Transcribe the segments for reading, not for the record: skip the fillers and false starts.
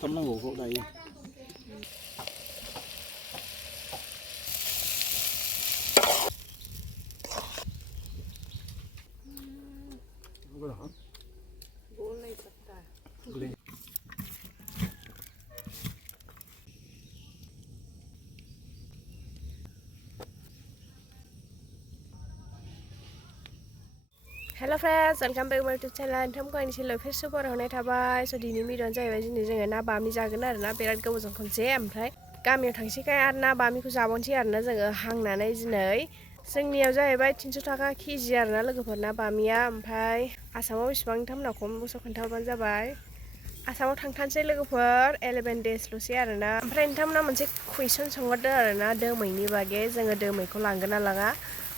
खालामनांगौ दायो hello friends welcome back माय यूट्यूब चैनल नोंथांमोनखौ आंनि चैनेलाव फेस बरायहरनाय थाबाय स' दिनै भिडिअ'आनो जाहैबाय दिनै जोङो ना बामि जागोन आरोना बिराद गोबावजों खनसे ओमफ्राय गामियाव थांसैखाय आरो ना बामिखौ जाबावनोसै आरोना जोङो हांनानै दिनै जोंनियाव जाहैबाय 300 थाखा केजि आरोना लोगोफोर ना बामिया ओमफ्राय आसामाव बेसेबां नोंथांमोना खमखौ खोन्थाहरबानो जाबाय आसामाव थांथारनोसै लोगोफोर 11 डेजल'सै आरोना ओमफ्राय नोंथांमोना मोनसे कुइसन सोंहरदो आरोना दोमैनि बागै जोङो दोमैखौ लांगोन ना लाङा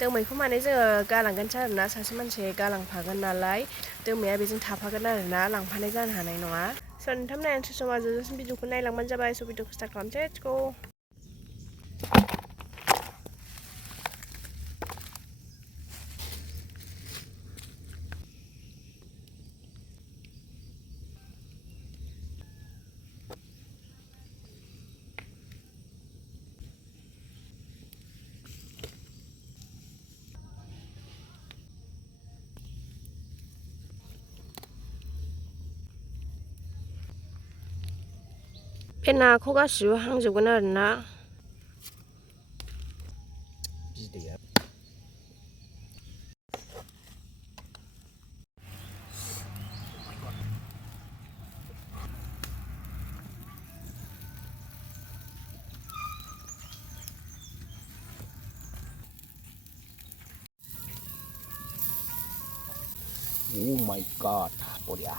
दोमैखौ माने जोङो गालांगोनसो आरोना सासे मानसि गालांफागोन नालाय दोमैया बेजों थाफागोन आरोना लांफानाय जानो हानाय नङा स' नोंथांमोना एन्ट्रि समा जोबजासिम भिडिअखौ नायलांबानो जाबाय स' भिडिअखौ स्टार्ट खालामसै लेट्स गो बे नाखौ गासिबो हांजोबगोन आरोना बिदैया Oh my god बरिया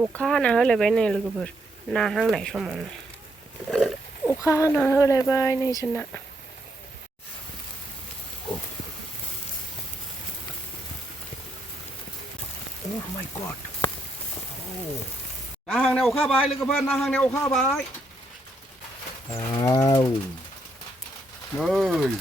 अखा हाना होलायबाय नै लोगोफोर ना हांनाय समावनो अखा हाना होलायबाय नै जोंना Oh my god ना हांनायाव अखा हाबाय लोगोफोर ना हांनायाव अखा हाबाय औ नै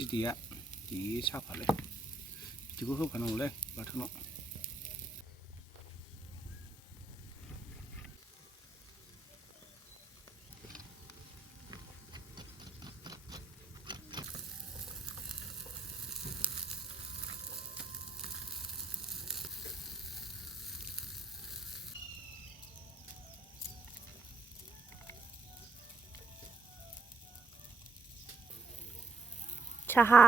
बिदैया जि साफालै बिदिखौ होफानांगौलै बाथोनाव साहा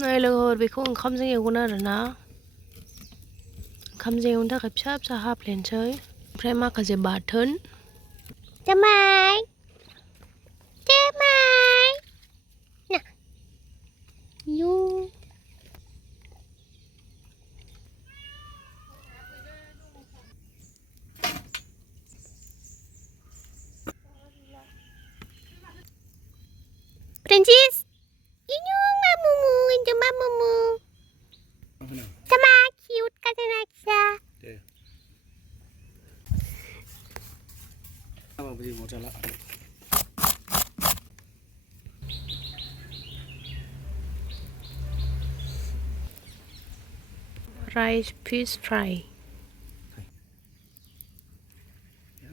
नै लोगोफोर बेखौ ओंखामजों एवगोन आरोना ओंखामजों एवनो थाखाय फिसा फिसा हाफ्लेनोसै ओमफ्राय माखासे बाथोन जामाय जामाय ना यु Princess inyong mamumu inyong mamumu sama cute kata naksa apa beli modal Fried fish fry.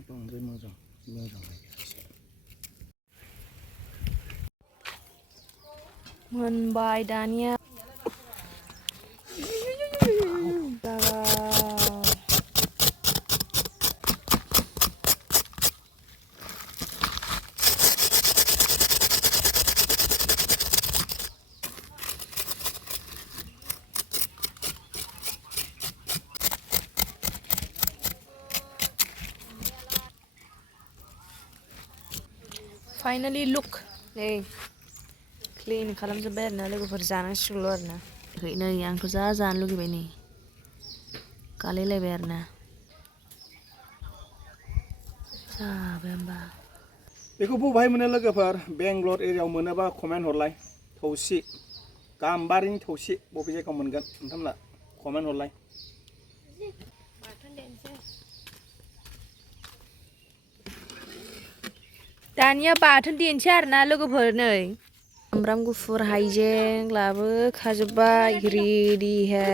बांद्राय मोजां मोनबाय दानिया Finally look नै क्लिन खालामजोब्बाय आरोना लोगोफोर जानांसिगौल' आरोना नै आंथ' जानो लुगैबाय नै गालायलायबाय आरोना जाबाय होमबा बेखौ बबेहाय मोनो लोगोफोर बेंगलर एरियायाव मोनोबा कमेन्ट हरलाय थौसि गाम्बारिनि थौसि बबे जायगायाव मोनगोन नोंथांमोना कमेन्ट हरलाय दानिया बाथोन देनोसै आरोना लोगोफोर नै सामब्राम गुफुर हाइजें लाबोखाजोब्बाय रेडि हे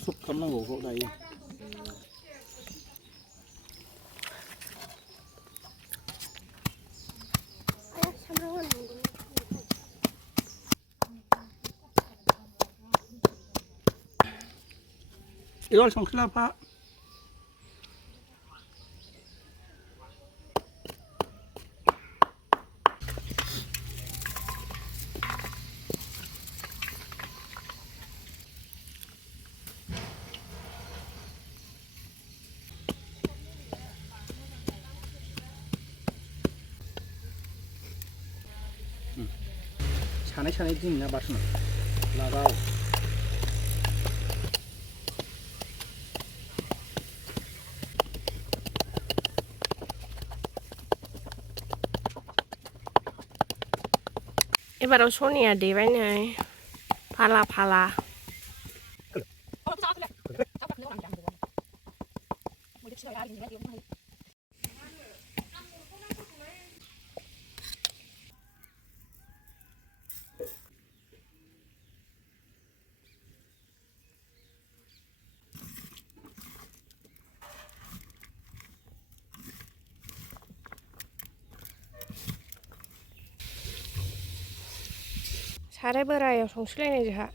सुप खालामनांगौ बेखौ दायो इयाव संख्रि लाफा सानै दिन ना बाथोना लागाव एबाराव सनिया देबाय नै फाला फाला साराय बोरायाव संसैलायनाय जोंहा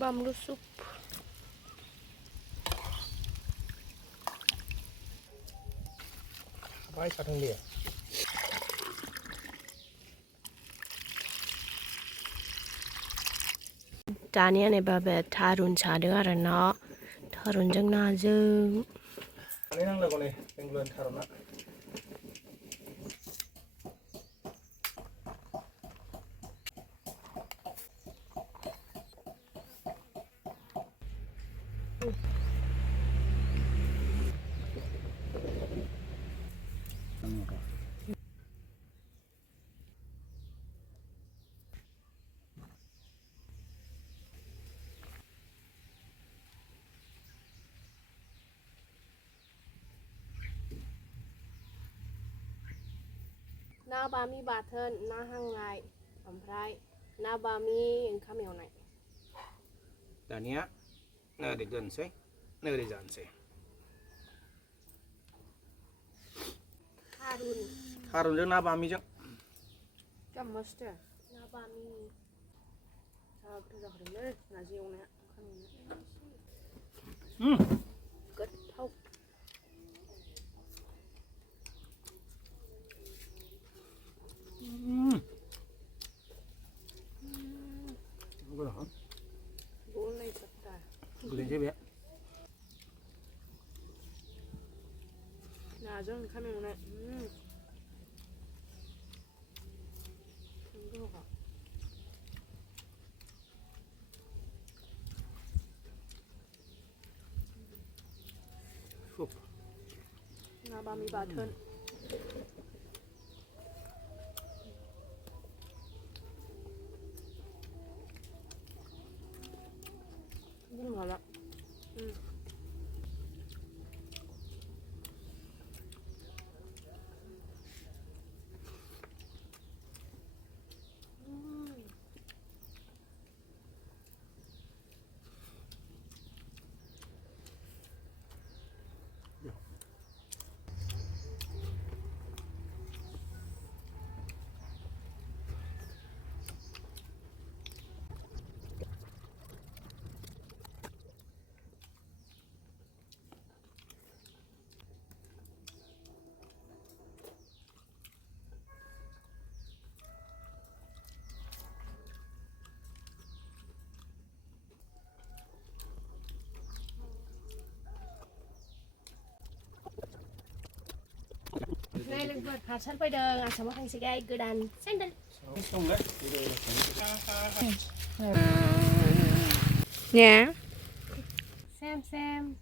बानलु सुप बाय साथों दे दानिया नै बाबाया थारुन सादों आरो ना थारुनजों नाजों नांलागौ नै बेंगलरनि थारुना ना बामि बाथोन ना हांनाय ओमफ्राय ना बामि ओंखाम एवनाय दानिया ओरै दोनसै ओरै जानोसै थारुनजों ना बामिजों जा मस्त ना बामि जा गोथाव जाखादोंलै नारजि एवनाया ओंखाम एवनाया गोथाव गोलैनोसै बे 나중 카메라에 이거가 나밤이 바튼 이거는 갈라 Này lên vượt hạt sẵn bây giờ à, sama thành sẽ gây cứ đàn xanh đần xong đấy Dạ xem